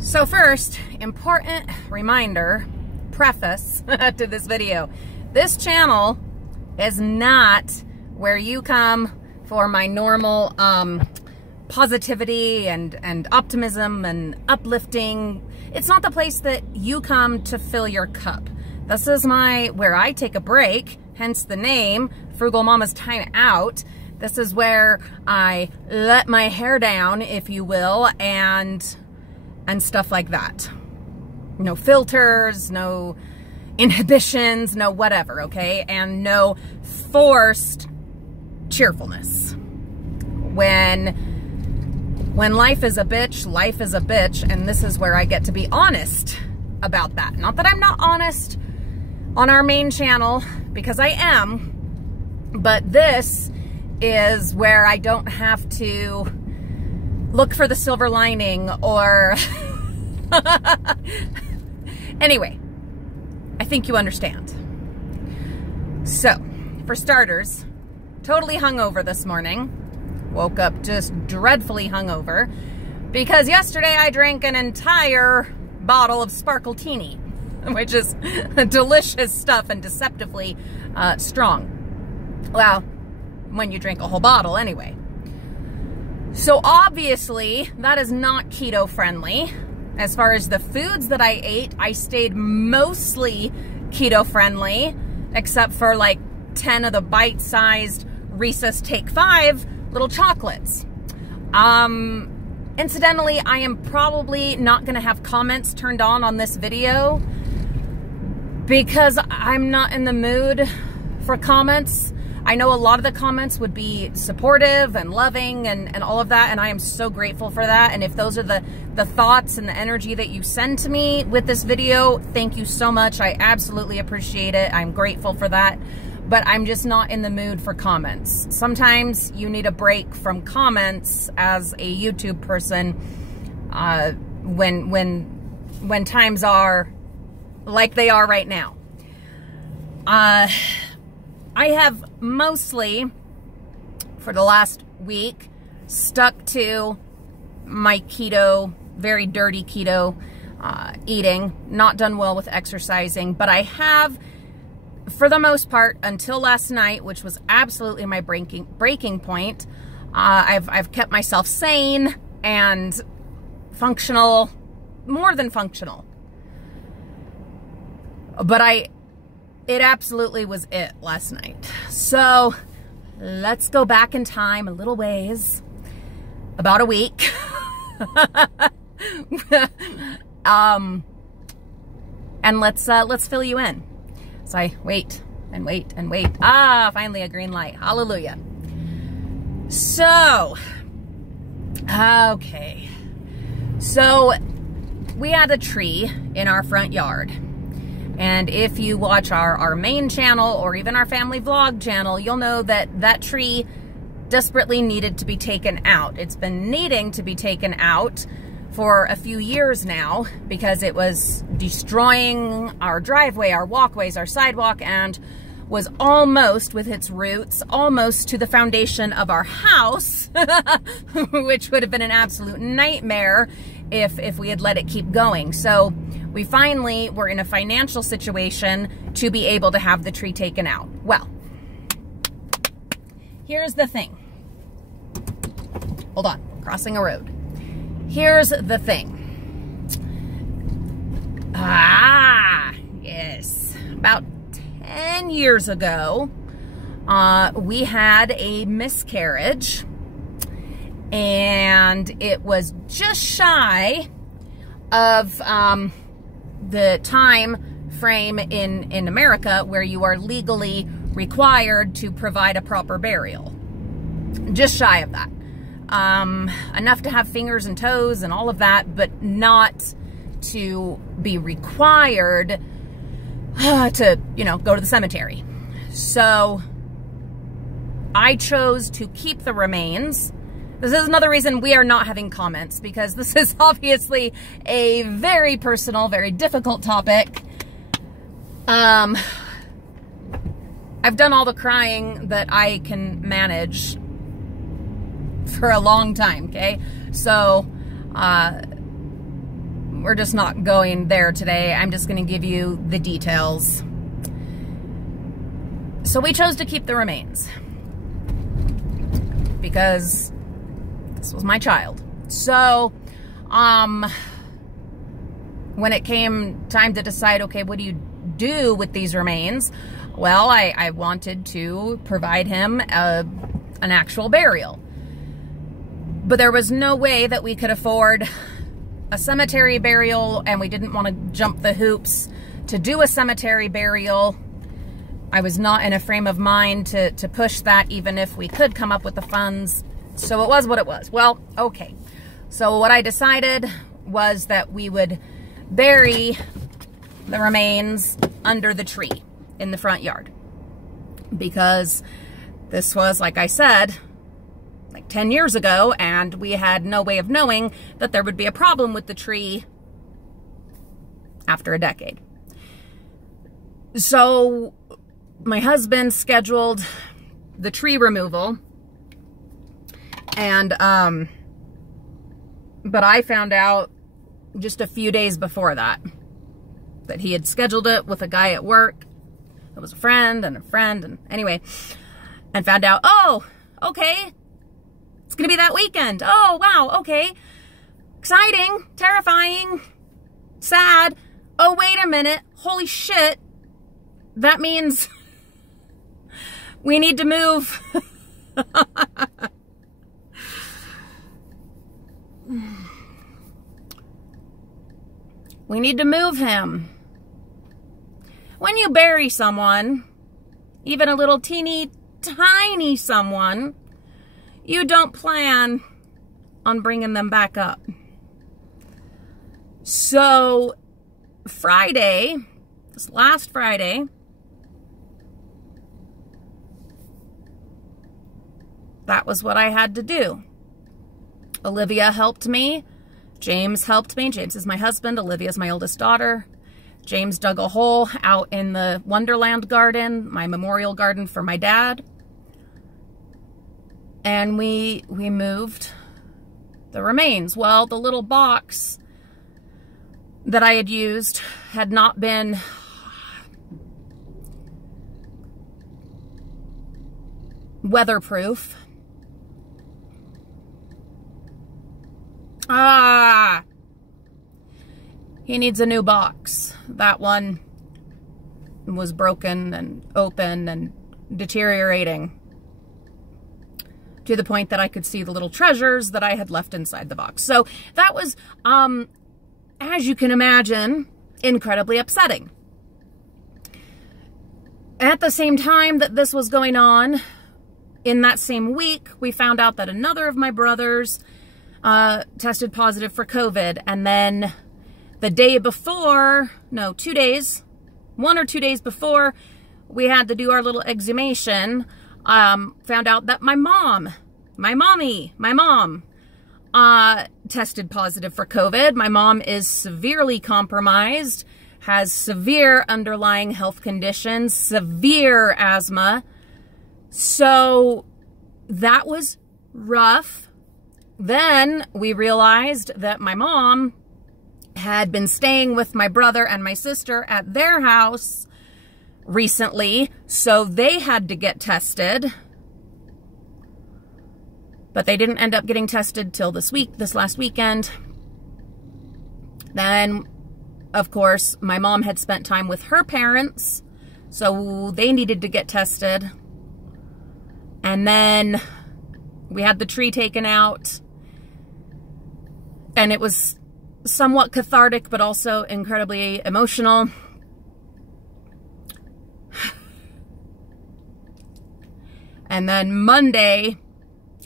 So first, important reminder, preface to this video. This channel is not where you come for my normal positivity and optimism and uplifting. It's not the place that you come to fill your cup. This is where I take a break, hence the name, Frugal Mama's Time Out. This is where I let my hair down, if you will, and stuff like that. No filters, no inhibitions, no whatever, okay? And no forced cheerfulness. When life is a bitch, life is a bitch, and this is where I get to be honest about that. Not that I'm not honest on our main channel, because I am, but this is where I don't have to look for the silver lining or anyway, I think you understand. So, for starters, totally hungover this morning. Woke up just dreadfully hungover because yesterday I drank an entire bottle of Sparkletini, which is delicious stuff and deceptively strong. Well, when you drink a whole bottle anyway. So obviously that is not keto friendly. As far as the foods that I ate, I stayed mostly keto friendly, except for like 10 of the bite-sized Reese's Take 5 little chocolates. Incidentally, I am probably not gonna have comments turned on this video because I'm not in the mood for comments. I know a lot of the comments would be supportive and loving and all of that, and I am so grateful for that. And if those are the thoughts and the energy that you send to me with this video, thank you so much. I absolutely appreciate it. I'm grateful for that. But I'm just not in the mood for comments. Sometimes you need a break from comments as a YouTube person when times are like they are right now. I have mostly, for the last week, stuck to my keto, very dirty keto eating, not done well with exercising, but I have, for the most part, until last night, which was absolutely my breaking point, I've kept myself sane and functional, more than functional. But it absolutely was it last night. So let's go back in time a little ways, about a week. And let's fill you in. So I wait and wait and wait. Ah, finally a green light. Hallelujah. So, okay. So we had a tree in our front yard. And if you watch our main channel or even our family vlog channel, you'll know that that tree desperately needed to be taken out. It's been needing to be taken out for a few years now because it was destroying our driveway, our walkways, our sidewalk, and was almost, with its roots, almost to the foundation of our house, which would have been an absolute nightmare if we had let it keep going. So we finally were in a financial situation to be able to have the tree taken out. Well, here's the thing. Hold on, crossing a road. Here's the thing. Yes. About 10 years ago, we had a miscarriage, and it was just shy of the time frame in America where you are legally required to provide a proper burial. Just shy of that. Enough to have fingers and toes and all of that, but not to be required to, go to the cemetery. So I chose to keep the remains. This is another reason we are not having comments, because this is obviously a very personal, very difficult topic. I've done all the crying that I can manage for a long time, okay? So we're just not going there today. I'm just going to give you the details. So we chose to keep the remains because this was my child. So, when it came time to decide, okay, what do you do with these remains? Well, I wanted to provide him an actual burial. But there was no way that we could afford a cemetery burial, and we didn't want to jump the hoops to do a cemetery burial. I was not in a frame of mind to push that, even if we could come up with the funds. So it was what it was. Well, okay. So what I decided was that we would bury the remains under the tree in the front yard. Because this was, like I said, like 10 years ago, and we had no way of knowing that there would be a problem with the tree after a decade. So my husband scheduled the tree removal, and but I found out just a few days before that he had scheduled it with a guy at work. It was a friend, and anyway, and found out, oh, okay, it's gonna be that weekend. Oh, wow, okay. Exciting, terrifying, sad. Oh, wait a minute. Holy shit. That means we need to move. We need to move him. When you bury someone, even a little teeny tiny someone, you don't plan on bringing them back up. So Friday, this last Friday, that was what I had to do. Olivia helped me. James helped me. James is my husband. Olivia is my oldest daughter. James dug a hole out in the Wonderland garden, my memorial garden for my dad. And we moved the remains. Well, the little box that I had used had not been weatherproof. He needs a new box. That one was broken and open and deteriorating to the point that I could see the little treasures that I had left inside the box. So that was, as you can imagine, incredibly upsetting. At the same time that this was going on, in that same week, we found out that another of my brothers tested positive for COVID. And then the day before, no, 2 days, 1 or 2 days before we had to do our little exhumation, found out that my mom tested positive for COVID. My mom is severely compromised, has severe underlying health conditions, severe asthma. So that was rough. Then we realized that my mom had been staying with my brother and my sister at their house recently, so they had to get tested. But they didn't end up getting tested till this last weekend. Then, of course, my mom had spent time with her parents, so they needed to get tested. And then we had the tree taken out, and it was somewhat cathartic, but also incredibly emotional. And then Monday,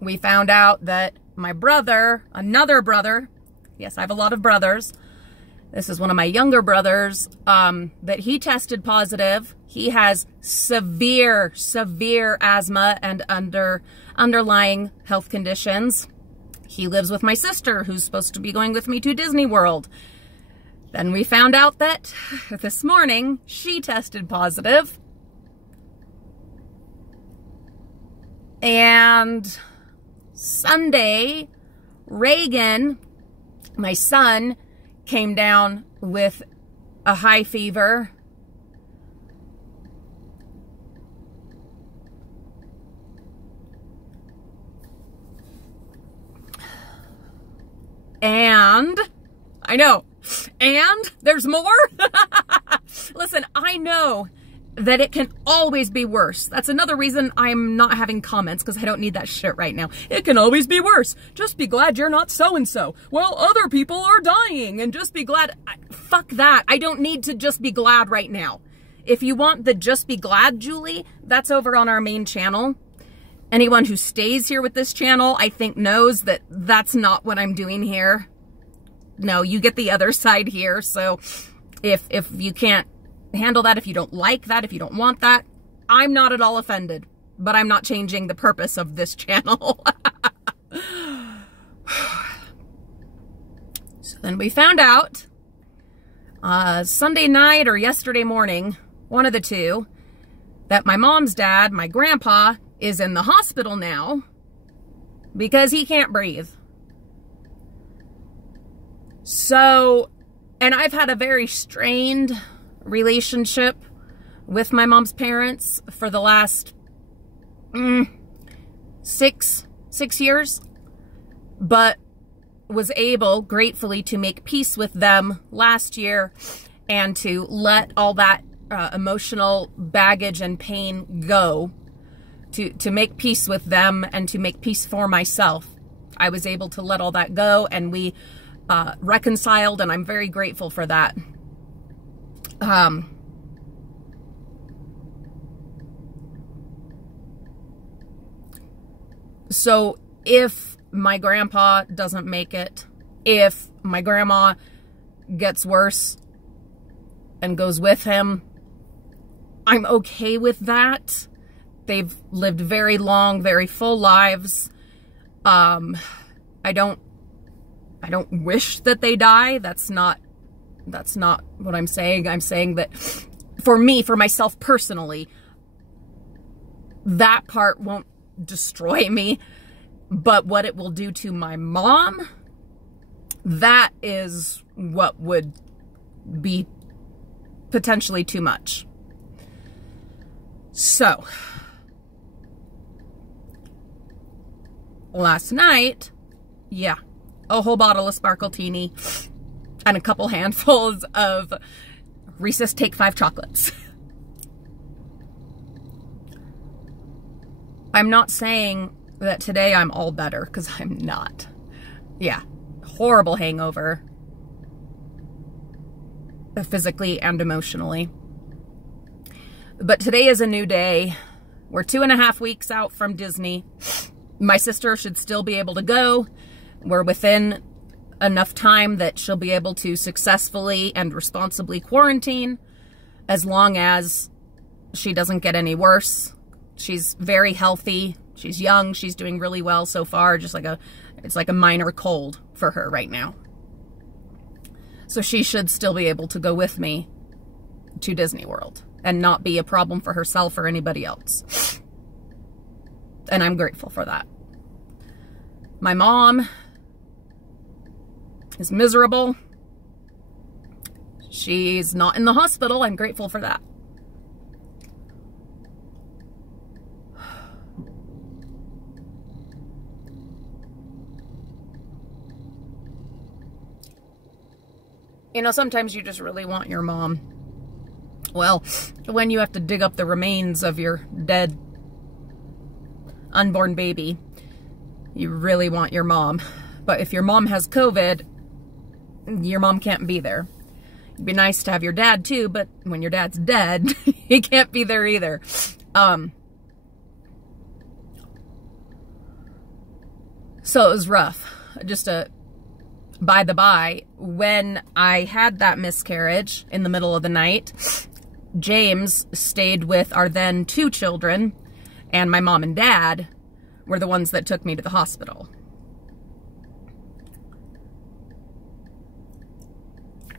we found out that my brother, another brother, yes, I have a lot of brothers. This is one of my younger brothers, that he tested positive. He has severe asthma and underlying health conditions. He lives with my sister, who's supposed to be going with me to Disney World. Then we found out that this morning she tested positive. And Sunday, Reagan, my son, came down with a high fever. And I know, and there's more. Listen, I know that it can always be worse. That's another reason I'm not having comments, because I don't need that shit right now. It can always be worse. Just be glad you're not so-and-so. Well, other people are dying, and just be glad. Fuck that. I don't need to just be glad right now. If you want the just be glad Julie, that's over on our main channel. Anyone who stays here with this channel, I think, knows that that's not what I'm doing here. No, you get the other side here. So if you can't handle that, if you don't like that, if you don't want that, I'm not at all offended. But I'm not changing the purpose of this channel. So then we found out Sunday night or yesterday morning, one of the two, that my mom's dad, my grandpa, is in the hospital now because he can't breathe. So, and I've had a very strained relationship with my mom's parents for the last 6 years, but was able, gratefully, to make peace with them last year and to let all that emotional baggage and pain go. To make peace with them and to make peace for myself. I was able to let all that go, and we reconciled, and I'm very grateful for that. So if my grandpa doesn't make it, if my grandma gets worse and goes with him, I'm okay with that. They've lived very long, very full lives. I don't wish that they die. That's not what I'm saying. I'm saying that for me, for myself personally, that part won't destroy me. But what it will do to my mom, that is what would be potentially too much. So last night, yeah, a whole bottle of Sparkletini and a couple handfuls of Reese's Take 5 chocolates. I'm not saying that today I'm all better, because I'm not. Yeah, horrible hangover, physically and emotionally. But today is a new day. We're 2.5 weeks out from Disney. My sister should still be able to go. We're within enough time that she'll be able to successfully and responsibly quarantine, as long as she doesn't get any worse. She's very healthy. She's young. She's doing really well so far. It's like a minor cold for her right now. So she should still be able to go with me to Disney World and not be a problem for herself or anybody else. And I'm grateful for that. My mom is miserable. She's not in the hospital. I'm grateful for that. You know, sometimes you just really want your mom. Well, when you have to dig up the remains of your dead unborn baby, you really want your mom. But if your mom has COVID, your mom can't be there. It'd be nice to have your dad too, but when your dad's dead, he can't be there either. So it was rough. Just by the by, when I had that miscarriage in the middle of the night, James stayed with our then 2 children, and my mom and dad were the ones that took me to the hospital.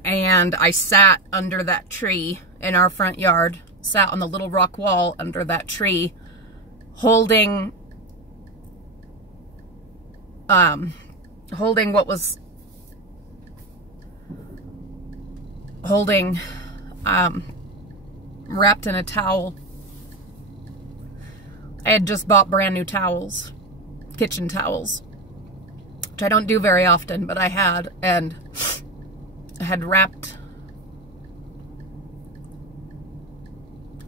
And I sat under that tree in our front yard, sat on the little rock wall under that tree, holding what was holding, wrapped in a towel. I had just bought brand new towels, kitchen towels, which I don't do very often, but I had, and I had wrapped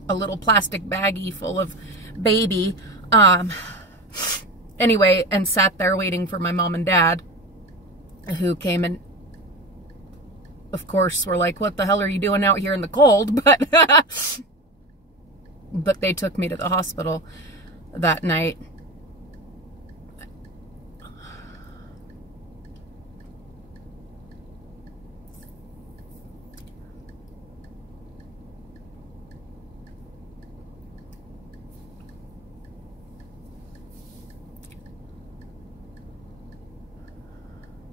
a little plastic baggie full of baby, anyway, and sat there waiting for my mom and dad, who came and, of course, were like, what the hell are you doing out here in the cold? But they took me to the hospital that night.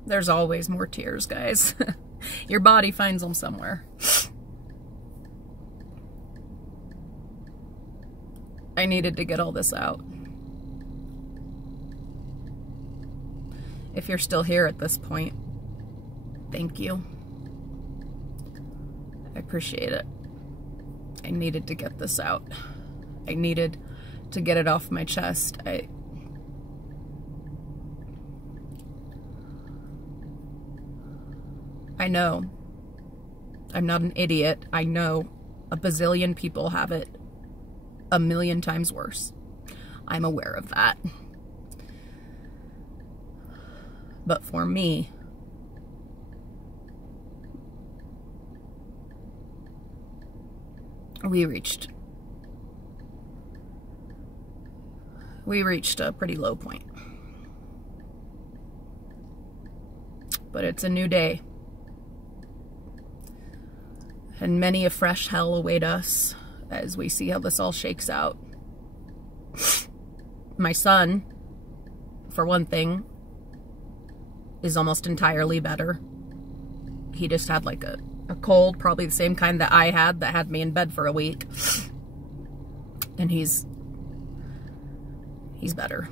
There's always more tears, guys. Your body finds them somewhere. I needed to get all this out. If you're still here at this point, thank you. I appreciate it. I needed to get this out. I needed to get it off my chest. I know. I'm not an idiot. I know a bazillion people have it a million times worse. I'm aware of that. But for me, we reached a pretty low point. But it's a new day. And many a fresh hell await us as we see how this all shakes out. My son, for one thing, is almost entirely better. He just had like a cold, probably the same kind that I had, that had me in bed for a week. And he's better.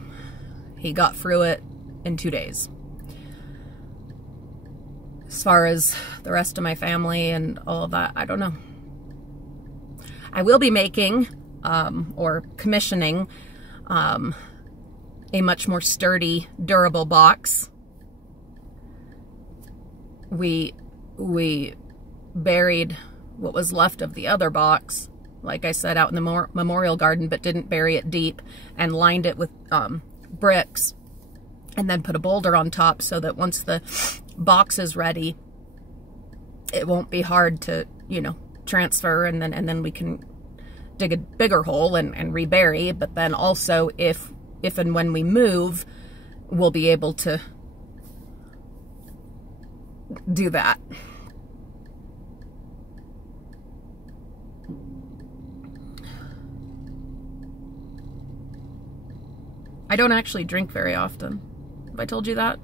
He got through it in 2 days. As far as the rest of my family and all of that, I don't know. I will be making, or commissioning, a much more sturdy, durable box. We buried what was left of the other box, like I said, out in the memorial garden, but didn't bury it deep, and lined it with bricks, and then put a boulder on top so that once the box is ready, it won't be hard to, you know, transfer, and then we can dig a bigger hole and rebury. But then also, if and when we move, we'll be able to do that. I don't actually drink very often. Have I told you that?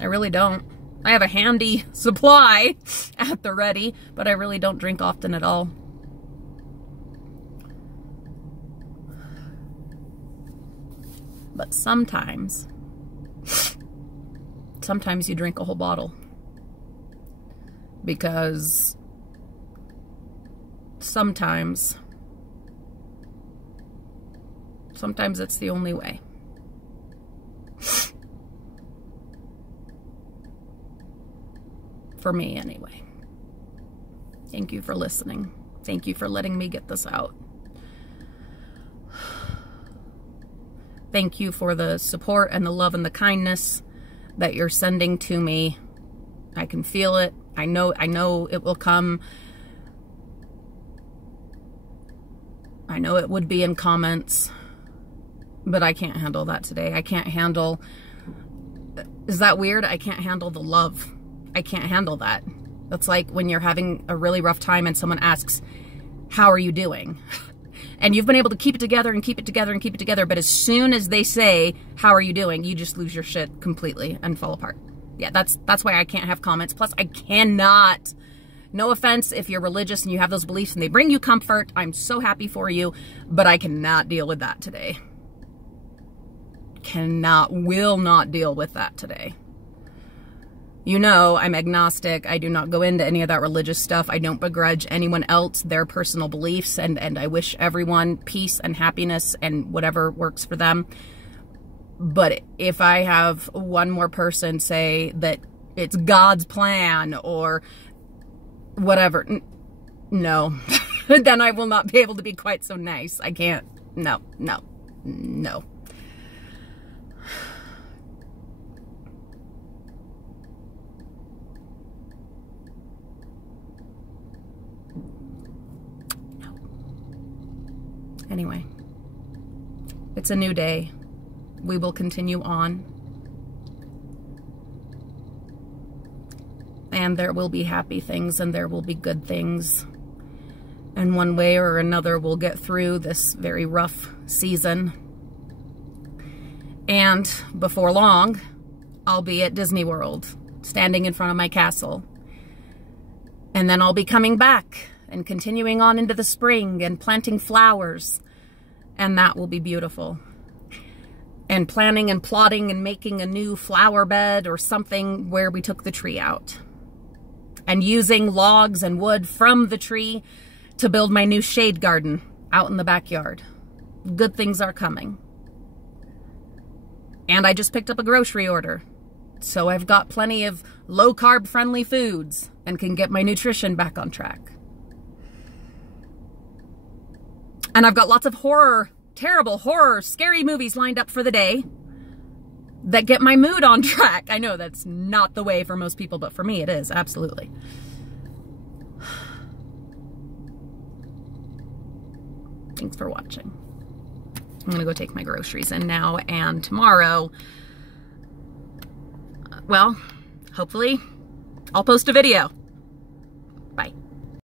I really don't. I have a handy supply at the ready, but I really don't drink often at all. But sometimes you drink a whole bottle. Because sometimes it's the only way. For me, anyway. Thank you for listening. Thank you for letting me get this out. Thank you for the support and the love and the kindness that you're sending to me. I can feel it. I know it will come. I know it would be in comments, but I can't handle that today. I can't handle, is that weird? I can't handle the love. I can't handle that. That's like when you're having a really rough time and someone asks, how are you doing? And you've been able to keep it together and keep it together and keep it together, but as soon as they say, how are you doing? You just lose your shit completely and fall apart. Yeah, that's why I can't have comments. Plus, I cannot, no offense if you're religious and you have those beliefs and they bring you comfort, I'm so happy for you, but I cannot deal with that today. Will not deal with that today. You know, I'm agnostic. I do not go into any of that religious stuff. I don't begrudge anyone else their personal beliefs, and I wish everyone peace and happiness and whatever works for them. But if I have one more person say that it's God's plan or whatever, no, then I will not be able to be quite so nice. I can't. No, no, no. Anyway, it's a new day. We will continue on. And there will be happy things and there will be good things. And one way or another, we'll get through this very rough season. And before long, I'll be at Disney World, standing in front of my castle. And then I'll be coming back and continuing on into the spring and planting flowers. And that will be beautiful. And planning and plotting and making a new flower bed or something where we took the tree out. And using logs and wood from the tree to build my new shade garden out in the backyard. Good things are coming. And I just picked up a grocery order. So I've got plenty of low-carb friendly foods and can get my nutrition back on track. And I've got lots of horror, terrible horror, scary movies lined up for the day that get my mood on track. I know that's not the way for most people, but for me it is, absolutely. Thanks for watching. I'm gonna go take my groceries in now, and tomorrow, well, hopefully I'll post a video. Bye.